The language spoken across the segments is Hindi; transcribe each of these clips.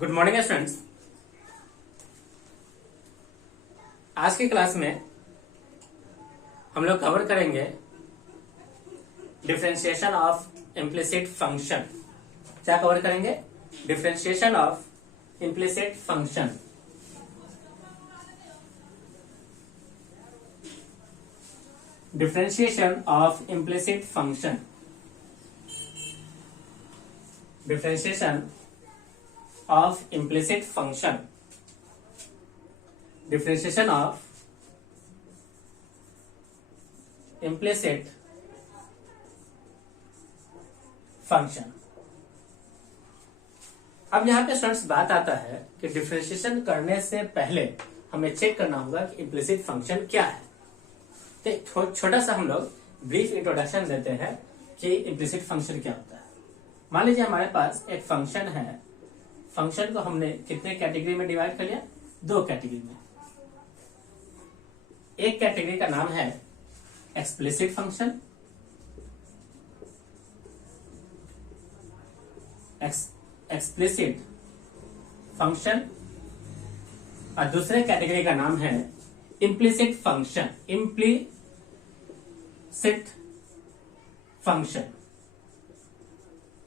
Good morning students. आज की क्लास में हम लोग कवर करेंगे डिफरेंशिएशन ऑफ इम्प्लिसिट फंक्शन। क्या कवर करेंगे? Differentiation of implicit function. Differentiation of implicit function. Differentiation of implicit function. Differentiation of implicit function. अब यहाँ पे स्टूडेंट्स बात आता है कि डिफरेंशिएशन करने से पहले हमें चेक करना होगा कि इम्प्लिसिट फंक्शन क्या है। तो छोटा सा हम लोग ब्रीफ इंट्रोडक्शन देते हैं कि इम्प्लिसिट फंक्शन क्या होता है। मान लीजिए हमारे पास एक फंक्शन है। फंक्शन को हमने कितने कैटेगरी में डिवाइड कर लिया? दो कैटेगरी में। एक कैटेगरी का नाम है एक्सप्लिसिट फंक्शन, एक्सप्लिसिट फंक्शन, और दूसरे कैटेगरी का नाम है इम्प्लिसिट फंक्शन, इम्प्लिसिट फंक्शन।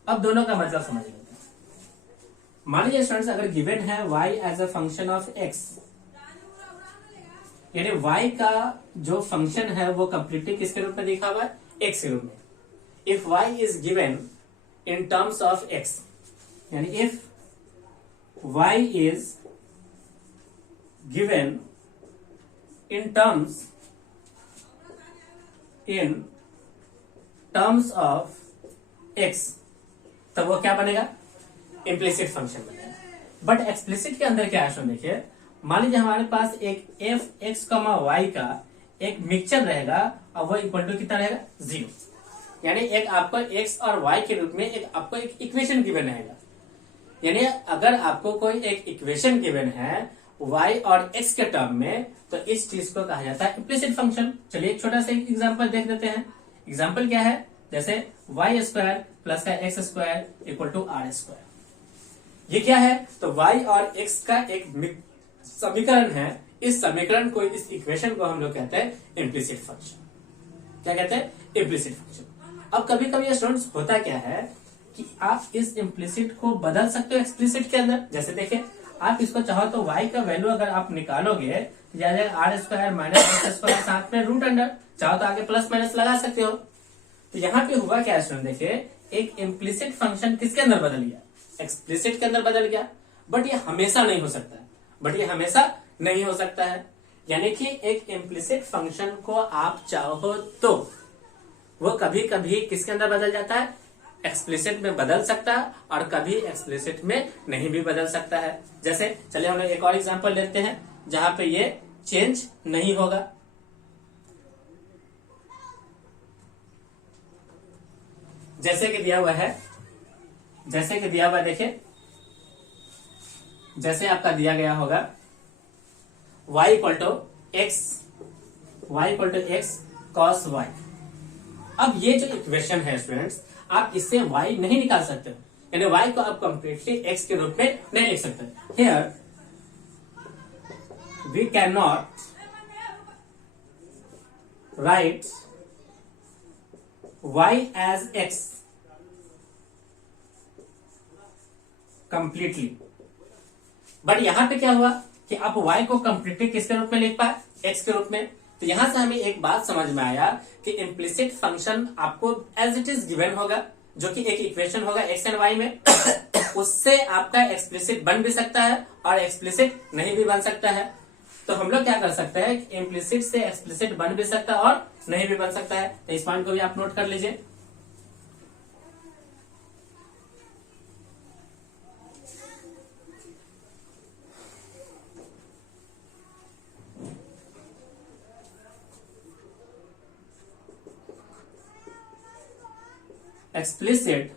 अब दोनों का मतलब समझ लेते हैं। मान लीजिए स्टूडेंट्स, अगर गिवन है y as a function of x, यानी y का जो फंक्शन है वो कंप्लीटली किसके रूप में दिखा हुआ है? x के रूप में। If y is given in terms of x, यानी if y is given in terms of x, तब वो क्या बनेगा? इम्प्लिसिट फंक्शन बनेगा। बट एक्सप्लिसिट के अंदर क्या है? देखिए, मान लीजिए हमारे पास एक एफ एक्स कमा वाई का एक मिक्सचर रहेगा और वो इक्वल टू कितना रहेगा? 0। यानी एक आपको एक्स और वाई के रूप में आपको एक इक्वेशन गिवन रहेगा। यानी अगर आपको कोई एक इक्वेशन गिवन है वाई और एक्स के टर्म में, तो इस चीज को कहा जाता है इम्प्लिसिट फंक्शन। चलिए एक छोटा सा एग्जाम्पल देख लेते हैं। एग्जाम्पल क्या है? जैसे वाई स्क्वायर प्लस का X square equal to R square. ये क्या है? तो y और x का एक समीकरण है। इस समीकरण को, इस इक्वेशन को हम लोग कहते हैं इम्प्लिसिट फंक्शन। क्या कहते हैं? Implicit function. अब कभी कभी स्टूडेंट्स होता क्या है कि आप इस इम्प्लिसिट को बदल सकते हो एक्सप्लिसिट के अंदर। जैसे देखिए, आप इसको चाहो तो y का वैल्यू अगर आप निकालोगे तो जाएगा R square minus x square, साथ में रूट अंडर। चाहो तो आगे प्लस माइनस लगा सकते हो। तो यहाँ पे हुआ क्या स्टूडेंट? देखिए, एक इम्प्लिसिट फंक्शन किसके अंदर बदल गया? एक्सप्लिसिट के अंदर बदल गया। बट ये हमेशा नहीं हो सकता है। यानी कि एक इम्प्लिसिट फंक्शन को आप चाहो तो वो कभी कभी किसके अंदर बदल जाता है? एक्सप्लिसिट में बदल सकता है, और कभी एक्सप्लिसिट में नहीं भी बदल सकता है। जैसे चलिए हम लोग एक और एग्जांपल लेते हैं जहां पे ये चेंज नहीं होगा। जैसे कि दिया हुआ है, देखिए, जैसे आपका दिया गया होगा y equal to X cos Y. अब ये जो इक्वेशन है स्टूडेंट्स, आप इससे y नहीं निकाल सकते हो। यानी y को आप कंप्लीटली x के रूप में नहीं लिख सकते। Here we can not write y as x completely. But यहां पे क्या हुआ कि आप y को कंप्लीटली किसके रूप में लिख पाए? x के रूप में। तो यहां से हमें एक बात समझ में आया कि इम्प्लिसिट फंक्शन आपको एज इट इज गिवन होगा, जो कि एक इक्वेशन होगा x एंड y में। उससे आपका एक्सप्लिसिट बन भी सकता है और एक्सप्लिसिट नहीं भी बन सकता है। तो हम लोग क्या कर सकते हैं कि इम्प्लिसिट से एक्सप्लिसिट बन भी सकता है और नहीं भी बन सकता है। तो इस पॉइंट को भी आप नोट कर लीजिए। Explicit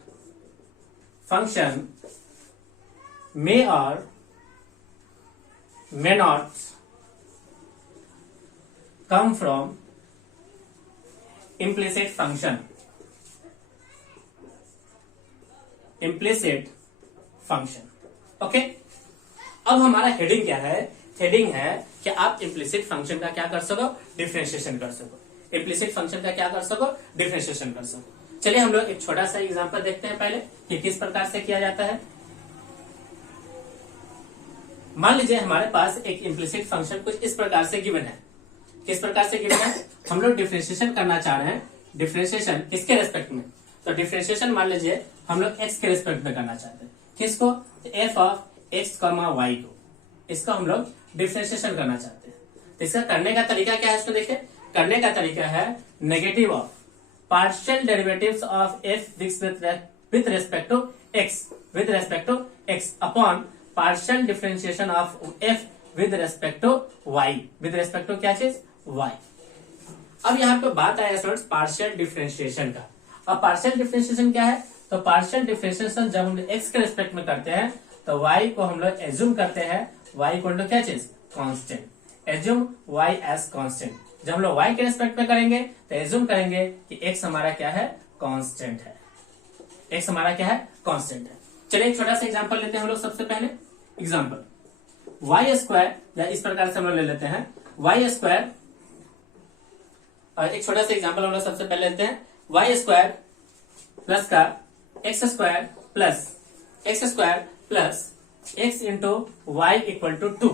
function may or may not come from implicit function. implicit function. Okay, अब हमारा हेडिंग क्या है? हेडिंग है कि आप इम्प्लिसिट फंक्शन का क्या कर सको? डिफरेंशिएशन कर सको। इम्प्लिसिट फंक्शन का क्या कर सको? डिफरेंशिएशन कर सको। चलिए हम लोग एक छोटा सा एग्जांपल देखते हैं पहले कि किस प्रकार से किया जाता है। मान लीजिए हमारे पास एक इम्प्लिसिट फंक्शन कुछ इस प्रकार से गिवन है। किस प्रकार से गिवन है? हम लोग डिफरेंशिएशन करना चाह रहे हैं। डिफरेंशिएशन किसके रेस्पेक्ट में? तो डिफरेंशिएशन मान लीजिए हम लोग एक्स के रेस्पेक्ट में करना चाहते हैं। किसको? F of X comma Y को, इसका हम लोग डिफरेंशिएशन करना चाहते हैं। तो इसका करने का तरीका क्या है? इसको देखिए, करने का तरीका है negative of partial derivatives of F with respect to x upon partial differentiation of F with respect to Y. With respect to क्या चीज? वाई। अब यहाँ पे बात आया स्टूडेंट्स पार्शियल डिफरेंशिएशन का। अब पार्शियल डिफरेंशिएशन क्या है? तो पार्शियल डिफरेंशिएशन जब हम एक्स के रेस्पेक्ट में करते हैं तो वाई को हम लोग एज्यूम करते हैं, वाई को क्या चीज? Constant. Assume Y as constant. जब हम लोग वाई के रेस्पेक्ट में करेंगे तो एज्यूम करेंगे कि एक्स हमारा क्या है? कांस्टेंट है। एक्स हमारा क्या है? कांस्टेंट है। चलिए एक छोटा सा एग्जांपल लेते हैं हम लोग। सबसे पहले एग्जांपल वाई स्क्वायर, या इस प्रकार से हम लोग ले लेते हैं वाई स्क्वायर, और एक छोटा सा एग्जांपल हम लोग सबसे पहले लेते हैं वाई स्क्वायर प्लस का X square plus X into Y equal to 2।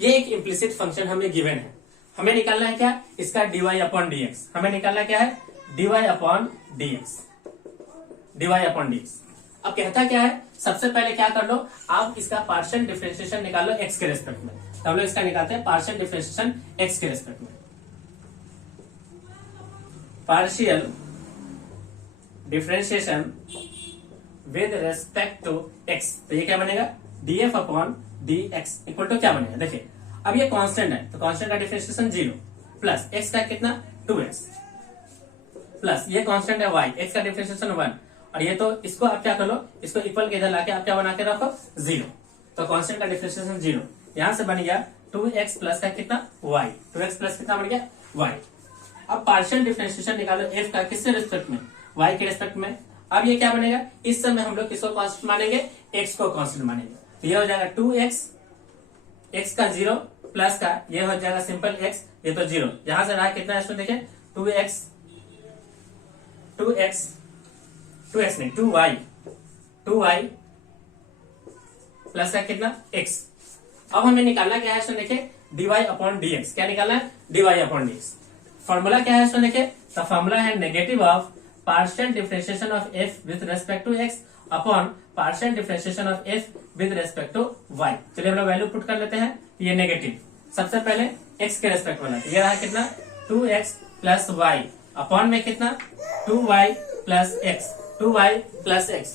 ये एक इम्प्लिसिट फंक्शन हमें गिवन है। हमें निकालना है क्या? इसका डीवाई अपॉन डीएक्स। हमें निकालना क्या है? D Y upon D X. अब कहता क्या है? सबसे पहले क्या कर लो, आप इसका पार्शियल डिफरेंशिएशन निकाल लो एक्स के रेस्पेक्ट में। तो हम लोग इसका निकालते हैं पार्शियल डिफरेंशिएशन एक्स के रेस्पेक्ट में। Partial differentiation with respect to X, तो ये क्या बनेगा? D F upon D X equal to क्या बनेगा? देखिए अब ये कांस्टेंट है तो कांस्टेंट का डिफरेंशिएशन 0 प्लस एक्स का कितना? 2x प्लस ये कांस्टेंट है y, x का डिफरेंशिएशन 1, और ये तो इसको आप क्या कर लो, इसको इक्वल के इधर लाके आप क्या बना के रखो? 0। तो कांस्टेंट का डिफरेंशिएशन 0, यहां से बन गया 2x प्लस का कितना? y। 2x प्लस कितना बन गया? y। अब पार्शियल डिफरेंशिएशन निकालो f का किसके रिस्पेक्ट में? y के रिस्पेक्ट में। अब ये क्या बनेगा? इस समय हम लोग किसको कांस्टेंट मानेंगे? x को कांस्टेंट मानेंगे। तो ये हो जाएगा 2x, x का 0 प्लस का ये हो जाएगा सिंपल x, ये तो 0। यहां से रहा कितना? इसमें देखें 2x नहीं 2y प्लस का कितना? x। अब हमें निकालना क्या है? इसमें देखिए dy अपॉन dx। क्या निकालना है? dy upon dx। फॉर्मूला क्या है इसमें देखिए? तो फॉर्मूला है negative of partial differentiation of f with respect to x upon partial differentiation of f with respect to y। चलिए हम लोग वैल्यू पुट कर लेते हैं। ये नेगेटिव सबसे पहले x के रेस्पेक्ट वाला, ये रहा कितना? 2x प्लस y अपॉन में कितना? 2y plus x। 2y plus x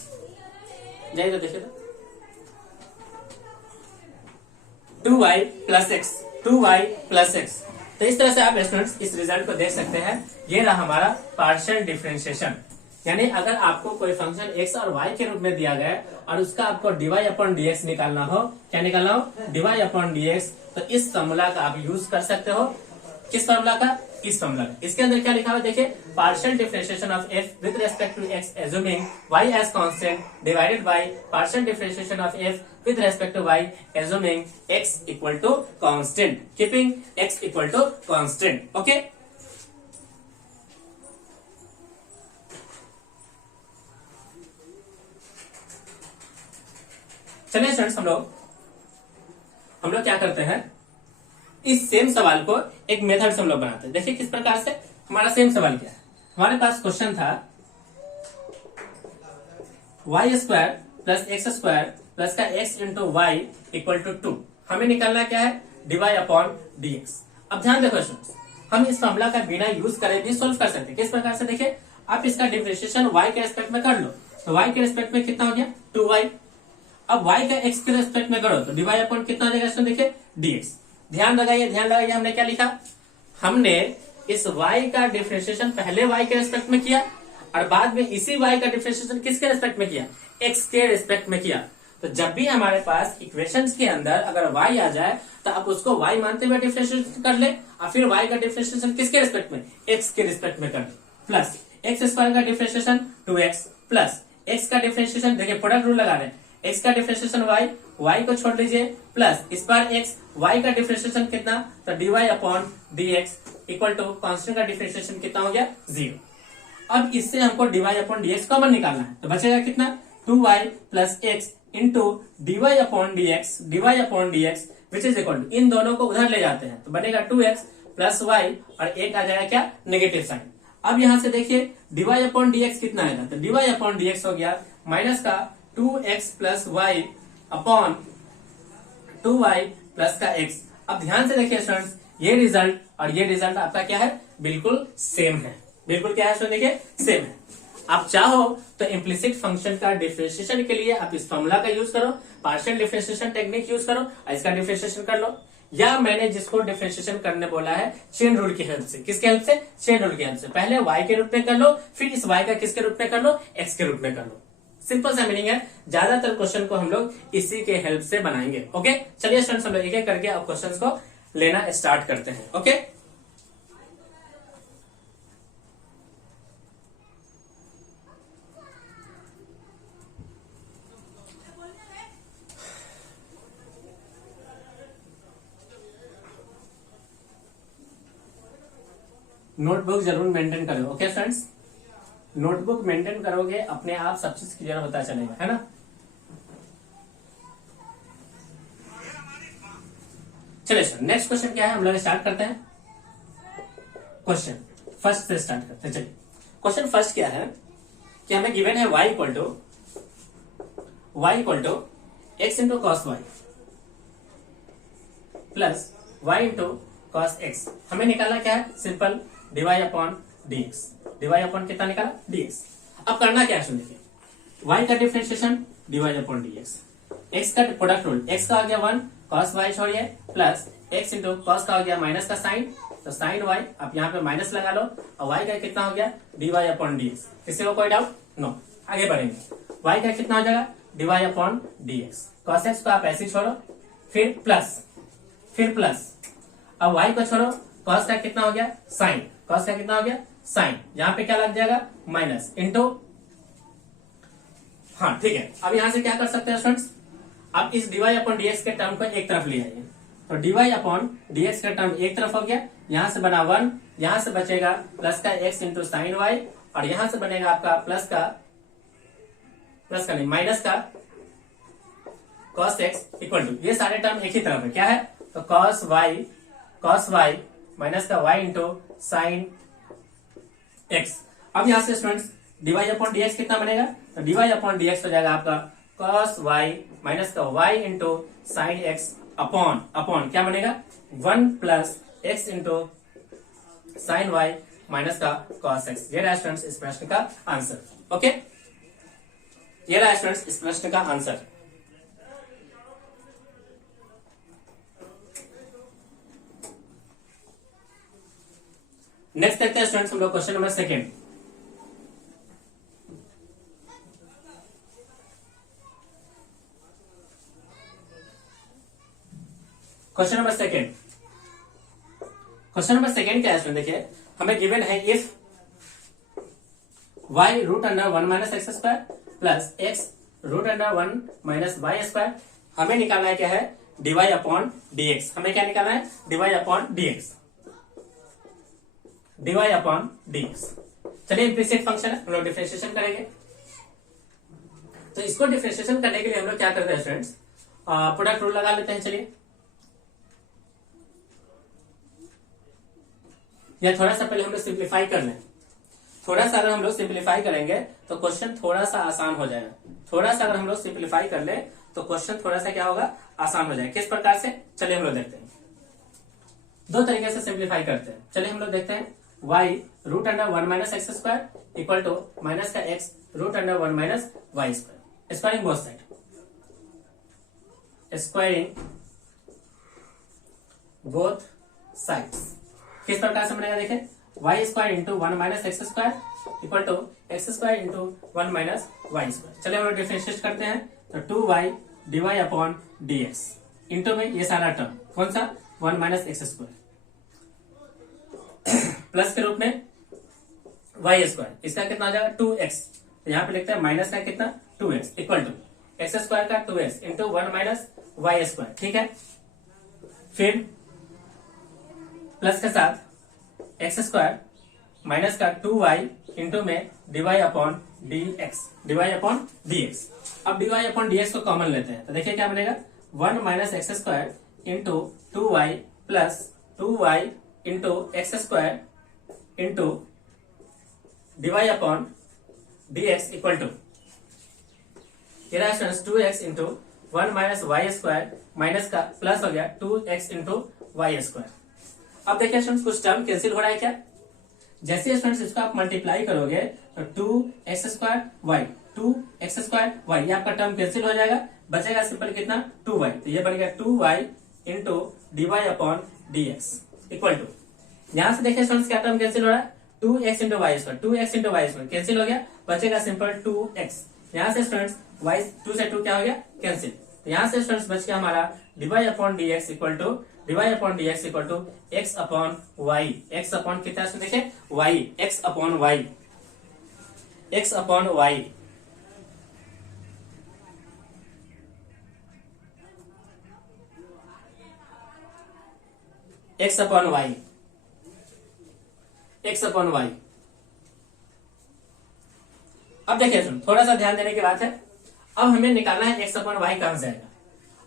जाइए तो देखिए 2y plus x, 2y plus x। तो इस तरह से आप स्टूडेंट्स इस रिजल्ट को देख सकते हैं। ये रहा हमारा पार्शियल डिफरेंशिएशन। यानी अगर आपको कोई फंक्शन x और y के रूप में दिया गया और उसका आपको dy अपॉन dx निकालना हो, क्या निकालना हो? dy अपॉन dx, तो इस फॉर्मूला का आप यूज कर सकते हो। किस फॉर्मूला का? इस फॉर्मूला का। इसके अंदर क्या लिखा हुआ देखिए, partial differentiation of f with respect to x assuming y as constant divided by partial differentiation of f with respect to y assuming x equal to constant, keeping x equal to constant. Okay, चलिए स्टूडेंट्स हम लोग क्या करते हैं, इस सेम सवाल को एक मेथड से हम लोग बनाते हैं। देखिए किस प्रकार से हमारा सेम सवाल क्या है। हमारे पास क्वेश्चन था y square plus X square plus का x into Y equal to 2। हमें निकालना क्या है? dy upon dx। अब ध्यान देखो स्टूडेंट्स, हम इस फॉर्मूला का बिना यूज करे भी सोल्व कर सकते हैं। किस प्रकार से? देखिए आप इसका डिफरेंशिएशन y के रेस्पेक्ट में कर लो, तो y के रेस्पेक्ट में कितना हो गया? 2y। अब y का x के रेस्पेक्ट में करो तो dy अपॉन कितना हो जाएगा? इसमें देखिए dx। ध्यान लगाइए हमने क्या लिखा? हमने इस y का डिफरेंशिएशन पहले y के रेस्पेक्ट में किया और बाद में इसी y का डिफरेंशिएशन किसके रेस्पेक्ट में किया? x के रेस्पेक्ट में किया। तो जब भी हमारे पास इक्वेशंस के अंदर अगर y आ जाए तो आप उसको y मानते हुए डिफरेंशिएशन कर ले और फिर y का डिफरेंशिएशन किसके रेस्पेक्ट में? x के रेस्पेक्ट में कर ले। प्लस एक्स स्क्वायर का डिफरेंशिएशन 2x प्लस x का डिफरेंशिएशन, देखिए प्रोडक्ट रूल लगा रहे हैं, x का डिफरेंशिएशन y y को छोड़ लीजिए प्लस इस बार x, y का डिफरेंशिएशन कितना, तो dy upon dx equal to constant का डिफरेंशिएशन कितना हो गया 0। अब इससे हमको dy अपॉन dx कॉमन निकालना है, तो बचेगा कितना 2y plus x into dy upon dx which is equal to, इन दोनों को उधर ले जाते हैं तो बनेगा 2x प्लस y और एक आ जाएगा क्या नेगेटिव साइन। अब यहां से देखिए dy अपॉन dx कितना आएगा, तो dy अपॉन dx हो गया माइनस का 2x plus y upon 2y plus का x। अब ध्यान से देखिए स्टूडेंट्स, ये रिजल्ट और ये रिजल्ट आपका क्या है, बिल्कुल सेम है। बिल्कुल क्या है स्टूडेंट, देखिए सेम है। आप चाहो तो इम्प्लिसिट फंक्शन का डिफरेंशिएशन के लिए आप इस फॉर्मूला का यूज करो, पार्शियल डिफरेंशिएशन टेक्निक यूज करो और इसका डिफरेंशिएशन कर लो, या मैंने जिसको डिफरेंशिएशन करने बोला है चेन रूल की हेल्प से। किसके हेल्प से, चेन रूल की हेल्प से। पहले y के रूप में कर लो, फिर इस y का किसके रूप में कर लो, x के रूप में कर लो। सिंपल सा मीनिंग है। ज्यादातर क्वेश्चन को हम लोग इसी के हेल्प से बनाएंगे। ओके, चलिए स्टूडेंट्स हम लोग एक एक करके अब क्वेश्चंस को लेना स्टार्ट करते हैं। ओके, नोटबुक जरूर मेंटेन करो। ओके फ्रेंड्स, नोटबुक मेंटेन करोगे अपने आप सब चीज क्लियर होता चलेगा, है ना। चलिए सर, नेक्स्ट क्वेश्चन क्या है, हम लोग स्टार्ट करते हैं। क्वेश्चन फर्स्ट से स्टार्ट करते हैं। चलिए, क्वेश्चन फर्स्ट क्या है कि हमें गिवन है y equal to X into cos Y plus y into cos X. हमें निकालना क्या है, simple D Y upon dx। D Y upon कितना निकाला, dx। अब करना क्या है सुन देखिए, y का differentiation Dibai upon dx, x का प्रोडक्ट रूल, x का आ गया 1 cos y छोड़िए प्लस x इंटू कॉस का हो गया माइनस का साइन, तो साइन y आप यहाँ पे माइनस लगा लो और y का कितना हो गया डिवाई अपॉन dx। किसी को कोई डाउट, नो। आगे बढ़ेंगे, y का कितना हो जाएगा Dibai upon dx। cos x को आप ऐसे छोड़ो, फिर प्लस अब y को छोड़ो, cos का कितना हो गया साइन, cos का कितना हो गया साइन, यहाँ पे क्या लग जाएगा माइनस इंटू, हाँ ठीक है। अब यहां से क्या कर सकते हैं स्टूडेंट्स, अब इस डिवाई अपॉन dx के टर्म को एक तरफ ले आइए, तो डिवाई अपॉन dx का टर्म एक तरफ हो गया, यहां से बना 1, यहां से बचेगा प्लस का x इंटू साइन वाई, और यहां से बनेगा आपका प्लस का नहीं माइनस का cos x इक्वल टू, ये सारे टर्म एक ही तरफ है, क्या है तो cos y माइनस का y इंटू साइन x। अब यहां से स्टूडेंट्स डिवाई अपॉन dx कितना बनेगा, तो डिवाई अपॉन dx हो जाएगा आपका cos y माइनस का y into sine x upon क्या बनेगा 1 plus x into sign y minus का cos x। ये रहा स्टूडेंट्स इस प्रश्न का आंसर। ओके, ये रहा स्टूडेंट्स इस प्रश्न का आंसर। नेक्स्ट देखते हैं स्टूडेंट्स हम लोग question number second. Question number second क्या है स्टूडेंट, देखिए हमें गिवन है if y root under 1 minus x square plus x root under 1 minus Y square. हमें निकालना है क्या है डिवाई अपॉन dx। हमें क्या निकालना है डिवाई अपॉन dx। चलिए इम्प्लिसिट फंक्शन है, हम लोग डिफरेंशिएशन करेंगे। तो इसको डिफरेंशिएशन करने के लिए हम लोग क्या करते हैं स्टूडेंट्स, प्रोडक्ट रूल लगा लेते हैं। चलिए, या थोड़ा सा पहले हम लोग सिंप्लीफाई कर लें। थोड़ा सा अगर हम लोग सिंप्लीफाई करेंगे तो क्वेश्चन थोड़ा सा आसान हो जाएगा। थोड़ा सा अगर हम लोग सिंप्लीफाई कर ले तो क्वेश्चन थोड़ा सा क्या होगा, आसान हो जाएगा। किस प्रकार से, चलिए हम लोग देखते हैं। दो तरीके से सिंप्लीफाई करते हैं। चलिए हम लोग देखते हैं, y root under 1 minus x square equal to minus का x root under 1 minus Y square. Squaring both side, squaring both sides. किस प्रकार से बनेगा, देखें Y square into 1 minus x square equal to x square into 1 minus Y square. चलिए हम लोग डिफरेंशिएट करते हैं, तो 2y Dibai upon dx into में ये सारा टर्म कौन सा 1 माइनस एक्स स्क्वायर प्लस के रूप में वाई स्क्वायर, इसका कितना आ जाएगा 2x, तो यहाँ पे लिखते हैं माइनस का कितना 2x equal to x square का 2x into 1 minus Y square, ठीक है। फिर प्लस के साथ एक्स स्क्वायर माइनस का 2y इंटू में d y upon D x, d y upon D x. अब डिवाई अपॉन डी एक्स को कॉमन लेते हैं तो देखिए क्या बनेगा, 1 minus x square into 2y plus 2y into x square into d y upon D x equal to 2x into 1 minus Y square minus का प्लस हो गया 2x इंटू वाई स्क्वायर। अब देखिए स्टूडेंट्स कुछ टर्म कैंसिल हो रहा है क्या, जैसे स्टूडेंट्स इसको आप मल्टीप्लाई करोगे तो 2x square Y 2x square Y, ये आपका टर्म कैंसिल हो जाएगा, बचेगा सिंपल कितना 2y, तो ये बनेगा 2y into D Y upon D x equal to, यहां से देखिए स्टूडेंट्स क्या टर्म कैंसिल हो रहा है, 2x into Y square 2x into Y square cancel हो गया, बचेगा सिंपल 2x। यहाँ से स्टूडेंट्स y 2 से 2 क्या हो गया कैंसिल, तो यहाँ से स्टूडेंट्स बच गया हमारा d y upon D x equal to x upon y, x upon कितना देखिए y, x upon y, x upon y x upon y, x upon y. अब देखिए सुन, थोड़ा सा ध्यान देने की बात है, अब हमें निकालना है एक्स अपॉन वाई कहां से आएगा।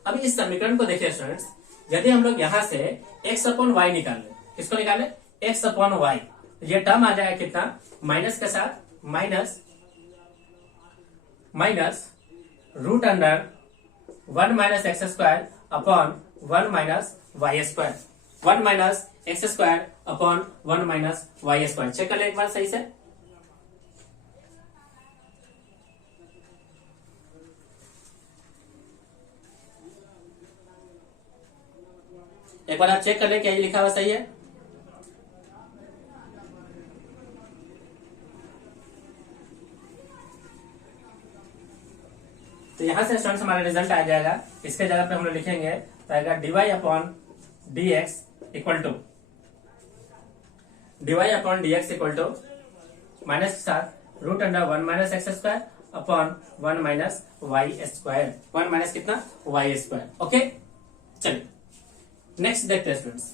अब इस समीकरण को देखिए स्टूडेंट्स, यदि हम लोग यहां से एक्स अपॉन वाई निकाले, किसको निकाले एक्स अपॉन वाई, ये टर्म आ जाएगा कितना माइनस के साथ minus root under 1 minus x square upon 1 minus Y square, 1 minus x square upon 1 minus Y square. Check कर ले एक बार सही से, एक बार आप चेक कर ले क्या ये लिखा हुआ सही है। तो यहां से स्टूडेंट्स हमारा रिजल्ट आ जाएगा, इसके जगह पे हम लोग लिखेंगे तो आएगा d y upon D x equal to minus के साथ root under 1 minus x square upon 1 minus Y square, 1 minus कितना वाई स्क्वायर। ओके चलिए नेक्स्ट देखते हैं स्टूडेंट्स,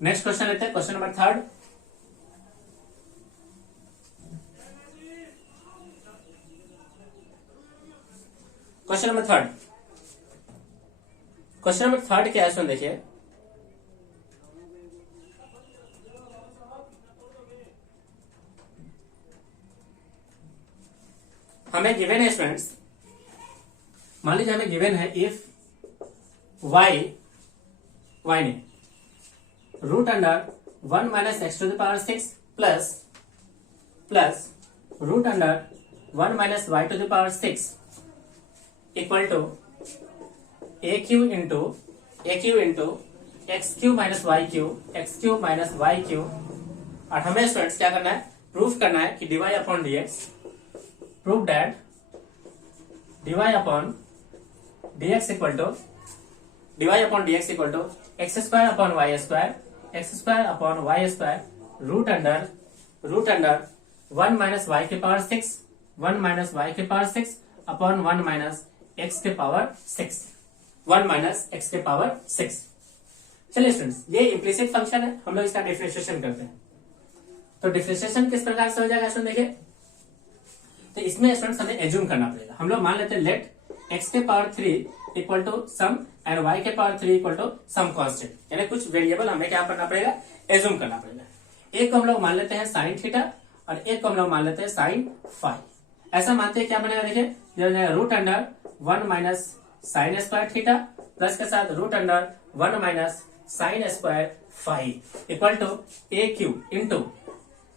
नेक्स्ट क्वेश्चन लेते हैं, क्वेश्चन नंबर 3। क्वेश्चन नंबर 3 क्या है देखिए, हमें गिवन है स्टूडेंट्स, मान लीजिए हमें गिवन है इफ y ने root under 1 minus X to the power 6 plus root under 1 minus Y to the power 6 equal to A Q into X Q minus Y Q. और हमें स्टूडेंट्स क्या करना है, प्रूफ करना है कि d y upon D x, prove that d y upon D x equal to x square upon y square root under 1 minus Y के पावर 6 अपॉन 1 माइनस एक्स के पावर 6। चलिए स्टूडेंट्स ये इम्प्लिसिट फंक्शन है, हम लोग इसका डिफरेंशिएशन करते हैं। तो डिफरेंशिएशन किस प्रकार से हो जाएगा स्टूडेंट देखिए, तो इसमें स्टूडेंट्स हमें एज्यूम करना पड़ेगा। हम लोग मान लेते हैं लेट एक्स के power 3 equal to some and y के power 3 equal to some constant, यानी कुछ वेरिएबल हमें क्या करना पड़ेगा, एज्यूम करना पड़ेगा। एक को हम लोग मान लेते हैं साइन थीटा और एक को हम लोग मान लेते हैं साइन फाई। ऐसा मानते हैं क्या बनेगा देखिए, root under 1 minus sine square theta plus के साथ root under 1 minus sine square phi equal to A Q into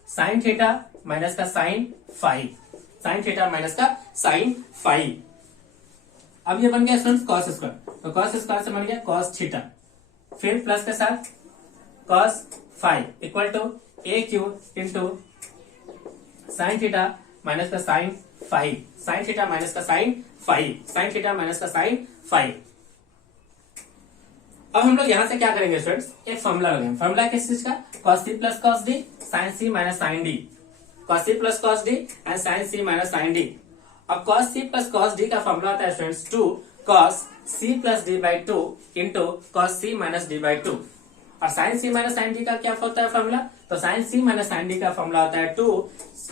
sine theta minus का साइन फाई, अब ये बन गया स्टूडेंट्स कॉस स्क्वायर, तो कॉस स्क्वायर से बन गया कॉस थीटा, फिर प्लस के साथ cos phi equal to A Q into sine theta minus का साइन फाई, अब हम लोग यहां से क्या करेंगे स्टूडेंट्स, एक फॉर्मूला लगाएंगे। फॉर्मूला किस चीज का, cos C plus cos D sine C minus sine D, cos c plus cos d and sin c minus sin d। अब cos c plus cos d का फॉर्मूला होता है students 2 cos c plus d by 2 into cos c minus d by 2। और sin c minus sin d का क्या होता है फॉर्मूला, तो sin c minus sin d का फॉर्मूला होता है 2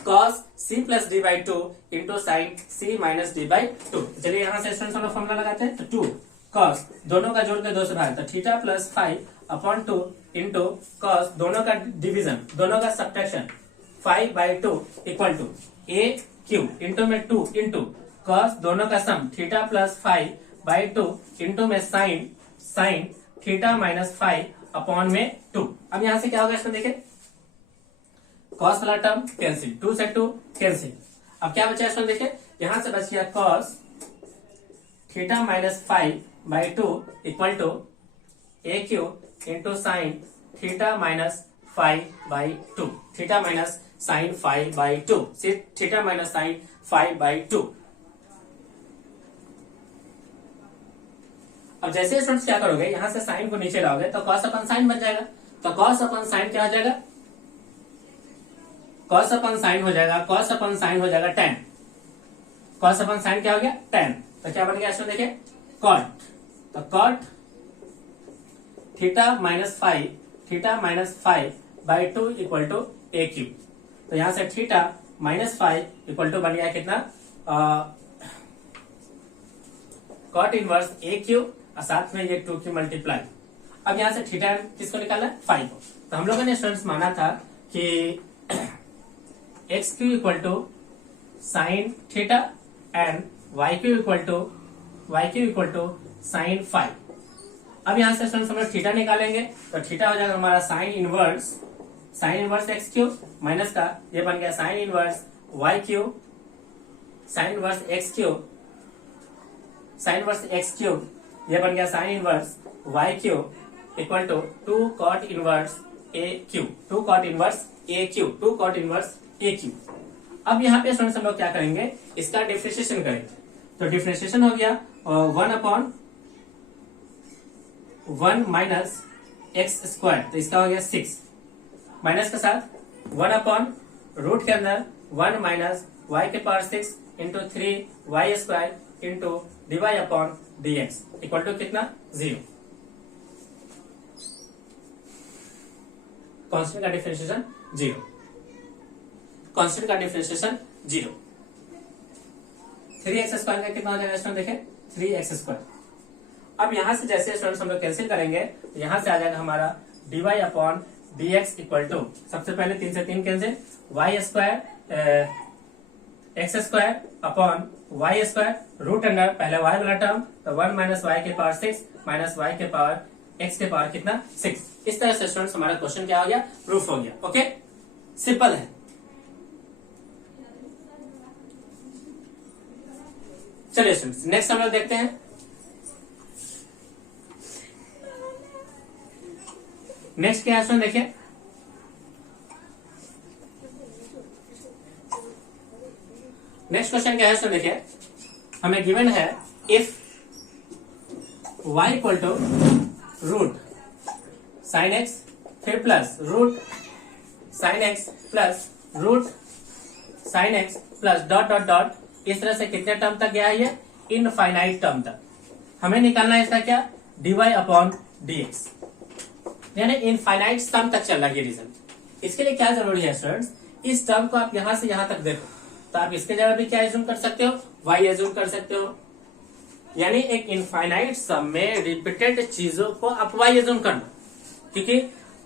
cos c plus d by 2 into sin c minus d by 2। चलिए यहाँ से स्टूडेंट्स हम लोग फॉर्मूला लगाते हैं, तो 2 cos दोनों का जोड़ के 2 से भाग, तो theta plus 5 upon 2 into cos दोनों का डिवीजन, दोनों का subtraction 5 by 2 equal to a q into में 2 इंटू cos दोनों का sum theta plus 5 by 2 into में sin थीटा माइनस 5 अपॉन में 2। अब यहां से क्या होगा इसमें देखिए, cos वाला टर्म कैंसिल, 2 से 2 कैंसिल। अब क्या बचा इसमें देखिए, यहां से बच गया cos theta minus 5 by 2 equal to A Q into sine theta minus 5 by 2, theta minus sine 5 by 2, theta minus sine 5 by 2। अब जैसे स्टूडेंट्स क्या करोगे, यहां से साइन को नीचे लाओगे तो cos अपन साइन बन जाएगा, तो cos अपन साइन क्या हो जाएगा, cos अपन साइन हो जाएगा, cos अपन साइन हो जाएगा tan, cos अपन साइन क्या हो गया tan, तो क्या बन गया इसमें देखिए cot, तो cot theta minus 5 by 2 equal to A Q. तो यहां से थीटा माइनस 5 इक्वल टू बन गया कितना, cot इनवर्स ए क्यू और साथ में ये 2 की मल्टीप्लाई। अब यहां से थीटा किसको निकालना है, 5 को। तो हम लोगों ने स्टूडेंट्स माना था कि X Q equal to sine theta and Y Q equal to sine 5। अब यहां से स्टूडेंट्स हम लोग थीटा निकालेंगे, तो थीटा हो जाएगा हमारा sine inverse X Q minus का ये बन गया sine inverse Y Q, sine inverse X Q ये बन गया sine inverse Y Q equal to 2 cot inverse A Q. अब यहाँ पे स्टूडेंट्स हम लोग क्या करेंगे, इसका डिफरेंशिएशन करेंगे। तो डिफरेंशिएशन हो गया 1 माइनस एक्स स्क्वायर, तो इसका हो गया 6 माइनस के साथ 1 अपॉन रूट के अंदर 1 माइनस वाई के power 6 into 3 Y square into D Y upon D x equal to कितना 0। कांस्टेंट का डिफरेंशिएशन 0, कांस्टेंट का डिफरेंशिएशन 0। 3x स्क्वायर का कितना हो जाएगा स्टूडेंट देखें 3x स्क्वायर। अब यहां से जैसे स्टूडेंट्स हम लोग कैंसिल करेंगे तो यहां से आ जाएगा हमारा dy upon dx equal to, सबसे पहले 3 से 3 cancel, y square x square upon y square root under पहले y वाला टर्म, तो 1 माइनस वाई के पावर 6 माइनस वाई के पावर x के पावर कितना 6। इस तरह से स्टूडेंट्स हमारा क्वेश्चन क्या हो गया, प्रूफ हो गया। ओके, सिंपल है। चलिए स्टूडेंट्स नेक्स्ट हम लोग देखते हैं। नेक्स्ट क्या है देखिए, नेक्स्ट क्वेश्चन क्या है देखिए, हमें गिवन है if y equal to root sine x फिर plus root sine x plus root sine x plus dot dot dot, इस तरह से कितने टर्म तक गया है ये, इनफाइनाइट टर्म तक। हमें निकालना है इसका क्या, dy अपॉन dx, यानी इनफाइनाइट सम तक चल रहा है ये रिजल्ट। इसके लिए क्या जरूरी है स्टूडेंट्स, इस टर्म को आप यहां से यहां तक देखो, तो आप इसके जगह भी क्या एज्यूम कर सकते हो, y एज्यूम कर सकते हो। यानी एक इनफाइनाइट सम में रिपीटेड चीजों को आप y एज्यूम कर लो, क्योंकि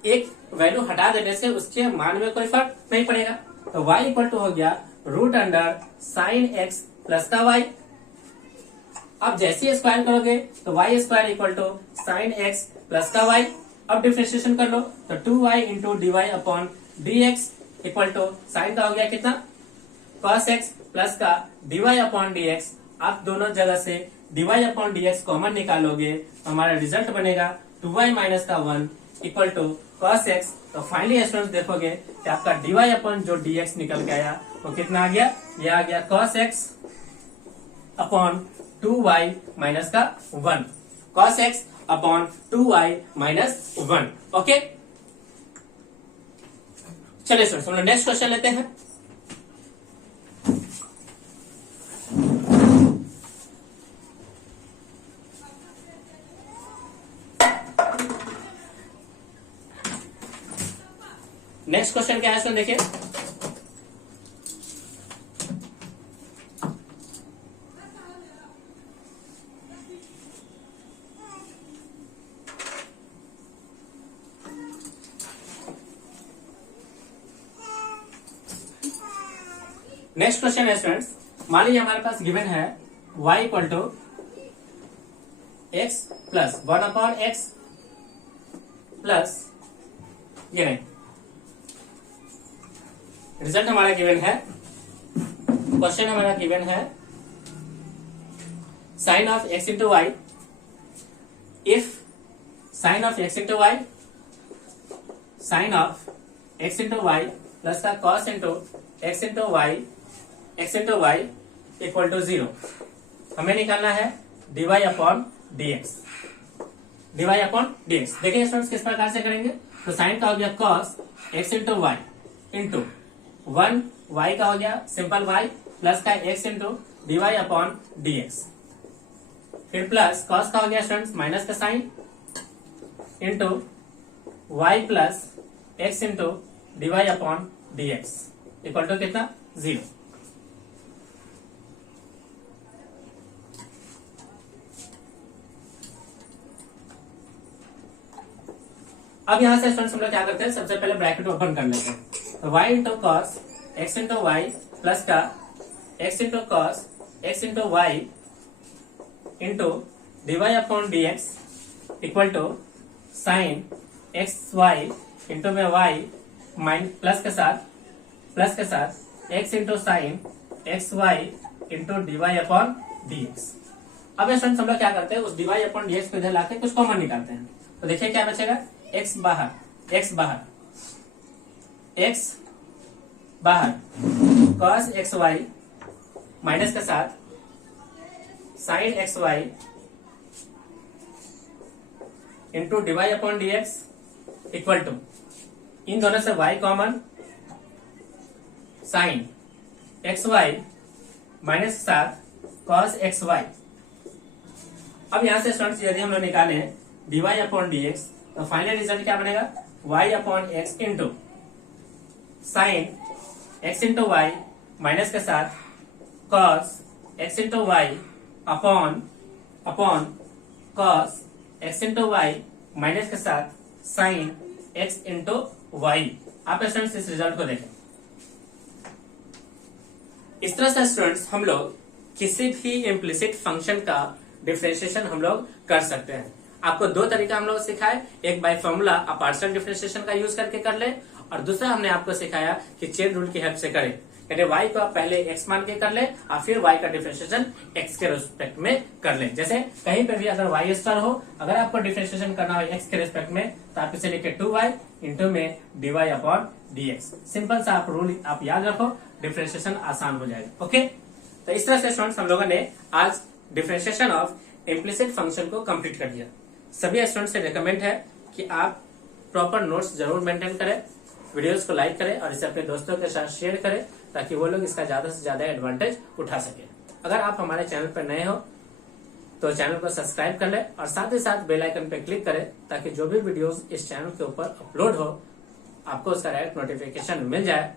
एक वैल्यू हटा देने से उसके मान में कोई फर्क नहीं पड़ेगा। तो y इक्वल टू हो गया root under sine x plus का y। अब जैसे ही स्क्वायर करोगे तो y square equal to sine x plus का y। अब डिफरेंशिएशन कर लो तो 2y into d upon D x equal to sine का हो गया कितना cos x प्लस का dy अपॉन डी एक्स। आप दोनों जगह से dy upon D x common निकालोगे तो हमारा रिजल्ट बनेगा 2y माइनस का 1 इक्वल टू cos x। तो फाइनली स्टूडेंट्स देखोगे कि आपका dy अपॉन जो dx निकल के आया वो कितना आ गया, ये आ गया cos x upon 2y minus का 1, cos x upon 2y minus 1। Okay, चलिए स्टूडेंट्स हम लोग नेक्स्ट क्वेश्चन लेते हैं। नेक्स्ट क्वेश्चन क्या है इसमें देखिए, नेक्स्ट क्वेश्चन है स्टूडेंट्स, मान लीजिए हमारे पास गिवन है y equal to x plus 1/x plus ये नहीं, रिजल्ट हमारा गिवन है, क्वेश्चन हमारा गिवन है sine of x into y, if sine of x into y, sine of x into y plus का cos into x into y, x into Y equal to 0, हमें निकालना है dy upon dx, dy upon dx। देखिए स्टूडेंट्स किस प्रकार से करेंगे, तो साइन का हो गया cos x into y into 1 y का हो गया सिंपल y प्लस का x into dy upon dx, फिर प्लस cos का हो गया स्टूडेंट्स माइनस का sine into y plus x into dy upon dx equal to कितना 0। अब यहां से स्टूडेंट्स हम लोग क्या करते हैं, सबसे पहले ब्रैकेट ओपन कर लेते हैं, तो y into cos x into y plus का x into cos x into y into dy upon dx equal to sine x y into में y माइन प्लस के साथ x into sine x y into dy upon dx। अब स्टूडेंट्स हम लोग क्या करते हैं, उस dy अपॉन dx को इधर लाके कुछ कॉमन निकालते हैं, तो देखिए क्या बचेगा, x बाहर cos एक्स वाई माइनस के साथ sine x y into d y upon dx equal to, इन दोनों से y common, sine x y minus के साथ cos एक्स वाई। अब यहां से स्टूडेंट्स यदि हम लोग निकाले dy अपॉन dx तो फाइनल रिजल्ट क्या बनेगा, y upon x into sine x into y minus के साथ cos x into y upon cos x into y minus के साथ साइन एक्स इंटू वाई। आप स्टूडेंट्स इस रिजल्ट को देखें, इस तरह से स्टूडेंट्स हम लोग किसी भी इम्प्लिसिट फंक्शन का डिफरेंशिएशन हम लोग कर सकते हैं। आपको दो तरीका हम लोग सिखाए, एक बाय फॉर्मूला आप पार्शियल डिफरेंशिएशन का यूज करके कर ले, और दूसरा हमने आपको सिखाया कि चेन रूल की हेल्प से करें, यानी y को आप पहले x मान के कर ले और फिर y का डिफरेंशिएशन x के रिस्पेक्ट में कर ले। जैसे कहीं पे भी अगर y स्टार हो, अगर आपको डिफरेंशिएशन करना हो x के रिस्पेक्ट में, तो आप इसे लिखे 2y इंटू में dy अपॉन dx। सिंपल सा आप रूल आप याद रखो, डिफरेंशिएशन आसान हो जाएगा। ओके, तो इस तरह से स्टूडेंट्स हम लोगों ने आज डिफरेंशिएशन ऑफ इम्प्लिसिट फंक्शन को कंप्लीट कर दिया। सभी स्टूडेंट्स से रिकमेंड है कि आप प्रॉपर नोट्स जरूर मेंटेन करें, वीडियोस को लाइक करें और इसे अपने दोस्तों के साथ शेयर करें, ताकि वो लोग इसका ज्यादा से ज्यादा एडवांटेज उठा सके। अगर आप हमारे चैनल पर नए हो तो चैनल को सब्सक्राइब कर लें और साथ ही साथ बेल आइकन पर क्लिक करें, ताकि जो भी वीडियोस इस चैनल के ऊपर अपलोड हो आपको उसका डायरेक्ट नोटिफिकेशन मिल जाए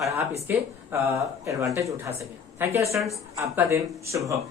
और आप इसके एडवांटेज उठा सके। थैंक यू स्टूडेंट्स, आपका दिन शुभ हो।